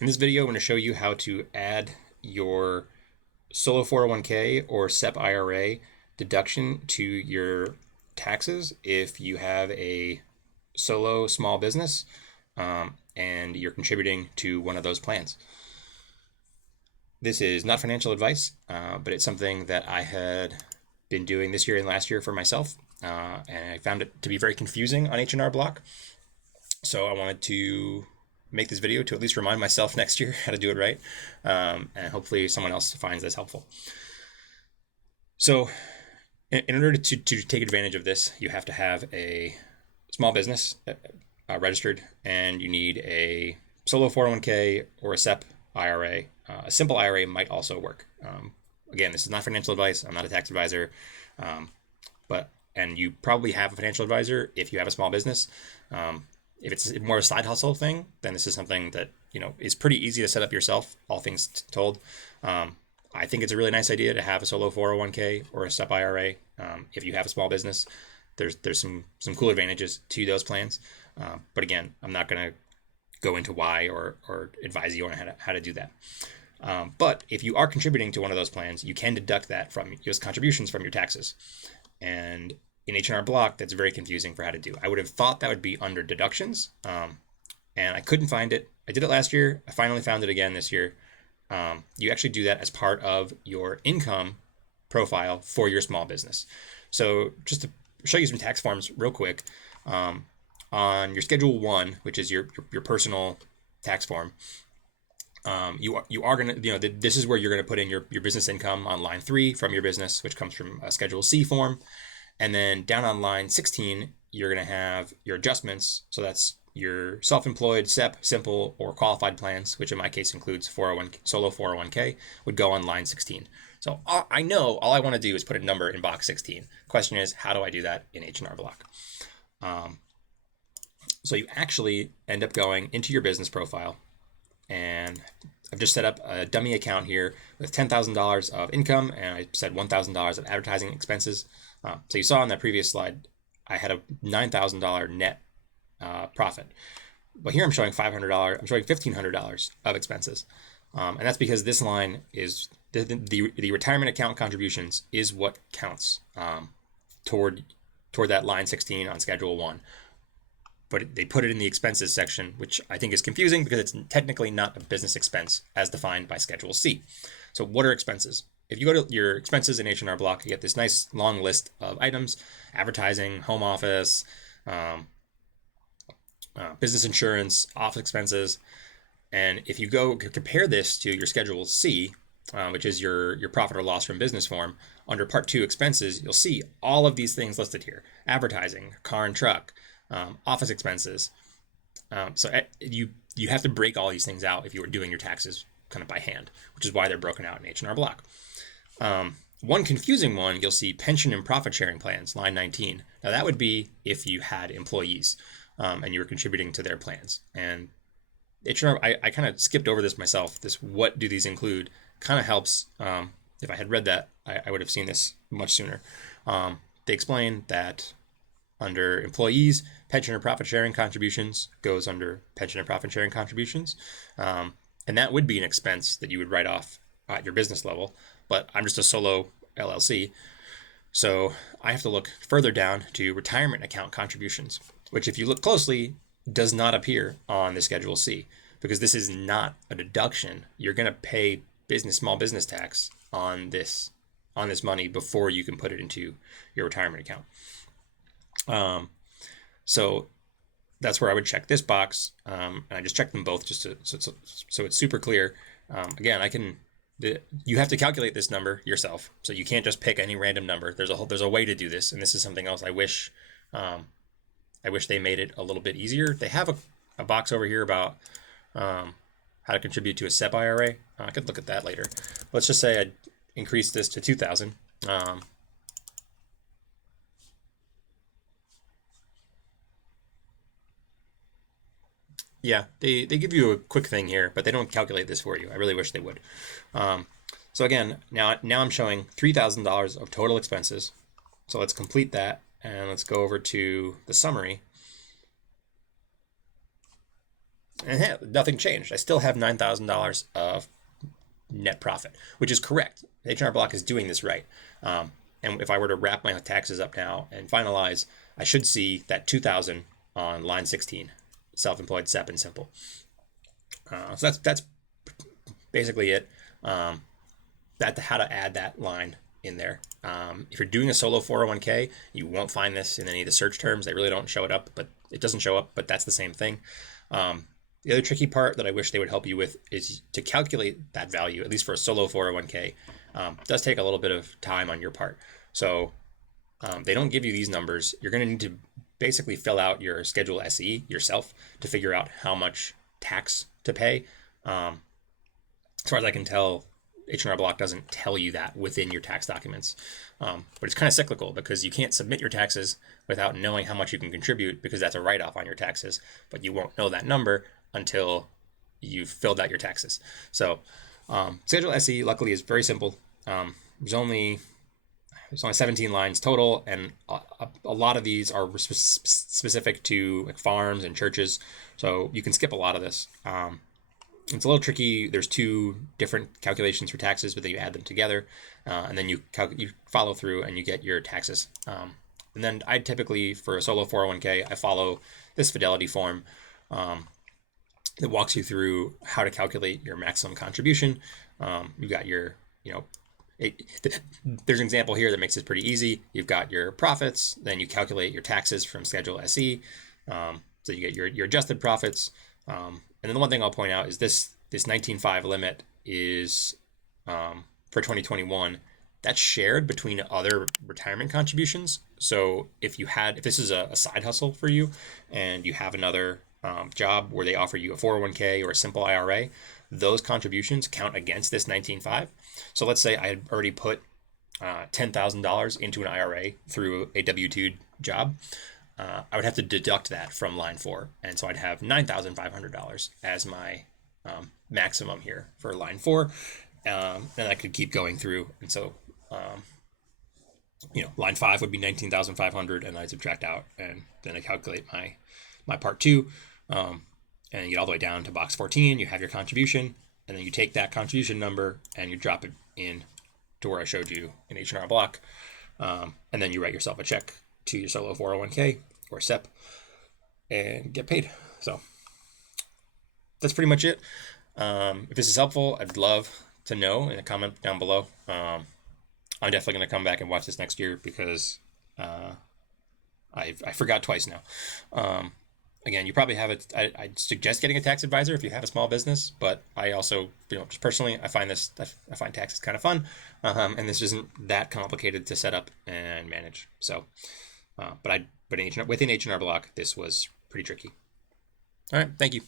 In this video, I'm going to show you how to add your Solo 401k or SEP IRA deduction to your taxes if you have a solo small business and you're contributing to one of those plans. This is not financial advice, but it's something that I had been doing this year and last year for myself, and I found it to be very confusing on H&R Block. So I wanted to make this video to at least remind myself next year how to do it right, and hopefully someone else finds this helpful. So in order to take advantage of this, you have to have a small business registered, and you need a Solo 401k or a SEP IRA. A simple IRA might also work. Again, this is not financial advice. I'm not a tax advisor, and you probably have a financial advisor if you have a small business. If it's more a side hustle thing, then this is something that is pretty easy to set up yourself, all things told. I think it's a really nice idea to have a Solo 401k or a SEP IRA. If you have a small business, there's some cool advantages to those plans. But again, I'm not going to go into why or advise you on how to do that. But if you are contributing to one of those plans, you can deduct that from those contributions from your taxes. And in H&R Block, that's very confusing for how to do. I would have thought that would be under deductions, and I couldn't find it. I did it last year. I finally found it again this year. You actually do that as part of your income profile for your small business. So just to show you some tax forms real quick, on your Schedule 1, which is your personal tax form, you are going to, this is where you're going to put in your business income on line 3 from your business, which comes from a Schedule C form. And then down on line 16, you're going to have your adjustments. So that's your self-employed, SEP, simple, or qualified plans, which in my case includes Solo 401k, would go on line 16. So I know all I want to do is put a number in box 16. Question is, how do I do that in H&R Block? So you actually end up going into your business profile, and I've just set up a dummy account here with $10,000 of income, and I said $1,000 of advertising expenses. So you saw on that previous slide, I had a $9,000 net profit. But here I'm showing $500. I'm showing $1,500 of expenses, and that's because this line is the retirement account contributions is what counts toward that line 16 on Schedule 1. But they put it in the expenses section, which I think is confusing because it's technically not a business expense as defined by Schedule C. So what are expenses? If you go to your expenses in H&R Block, you get this nice long list of items: advertising, home office, business insurance, office expenses. And if you go compare this to your Schedule C, which is your profit or loss from business form, under Part 2 expenses, you'll see all of these things listed here: advertising, car and truck, office expenses. So you have to break all these things out if you were doing your taxes kind of by hand, which is why they're broken out in H&R Block. One confusing one, you'll see pension and profit sharing plans, line 19. Now that would be if you had employees and you were contributing to their plans. And H&R, I kind of skipped over this myself. This what do these include kind of helps. If I had read that, I would have seen this much sooner. They explain that under employees, pension and profit sharing contributions goes under pension and profit sharing contributions. And that would be an expense that you would write off at your business level. But I'm just a solo LLC. So I have to look further down to retirement account contributions, which if you look closely, does not appear on the Schedule C, because this is not a deduction. You're going to pay small business tax on this money before you can put it into your retirement account. So that's where I would check this box, and I just checked them both just so it's super clear. Again, you have to calculate this number yourself, so you can't just pick any random number. There's a way to do this, and this is something else I wish they made it a little bit easier. They have a box over here about how to contribute to a SEP IRA. I could look at that later. Let's just say I'd increase this to 2,000. Yeah, they give you a quick thing here, but they don't calculate this for you. I really wish they would. So again, now I'm showing $3,000 of total expenses. So let's complete that, and let's go over to the summary. And nothing changed. I still have $9,000 of net profit, which is correct. The H&R Block is doing this right. And if I were to wrap my taxes up now and finalize, I should see that 2,000 on line 16, self-employed, SEP, and simple. So that's basically it. That how to add that line in there. If you're doing a solo 401k, you won't find this in any of the search terms. They really don't show it up, but it doesn't show up, but that's the same thing. The other tricky part that I wish they would help you with is to calculate that value, at least for a solo 401k. It does take a little bit of time on your part. So they don't give you these numbers. You're going to need to basically fill out your Schedule SE yourself to figure out how much tax to pay. As far as I can tell, H&R Block doesn't tell you that within your tax documents. But it's kind of cyclical because you can't submit your taxes without knowing how much you can contribute, because that's a write-off on your taxes, but you won't know that number until you've filled out your taxes. So Schedule SE, luckily, is very simple. There's only 17 lines total, and a lot of these are specific to like farms and churches, so you can skip a lot of this. It's a little tricky. There's two different calculations for taxes, but then you add them together, and then you follow through and you get your taxes. And then I typically, for a solo 401k, I follow this Fidelity form that walks you through how to calculate your maximum contribution. You've got your, there's an example here that makes it pretty easy. You've got your profits, then you calculate your taxes from Schedule SE. So you get your adjusted profits. And then the one thing I'll point out is this 19.5 limit is for 2021. That's shared between other retirement contributions. So if this is a side hustle for you, and you have another job where they offer you a 401k or a simple IRA, those contributions count against this 19.5. So let's say I had already put $10,000 into an IRA through a W-2 job. I would have to deduct that from line 4. And so I'd have $9,500 as my maximum here for line 4. And I could keep going through. And so, line 5 would be 19,500, and I subtract out, and then I calculate my part 2. And you get all the way down to box 14. You have your contribution, and then you take that contribution number and you drop it in to where I showed you in H&R Block. And then you write yourself a check to your solo 401k or SEP and get paid. So that's pretty much it. If this is helpful, I'd love to know in a comment down below. I'm definitely going to come back and watch this next year because I forgot twice now. Again, you probably have it. I'd suggest getting a tax advisor if you have a small business, but I also, just personally, I find taxes kind of fun, and this isn't that complicated to set up and manage. So, but within H&R Block, this was pretty tricky. All right, thank you.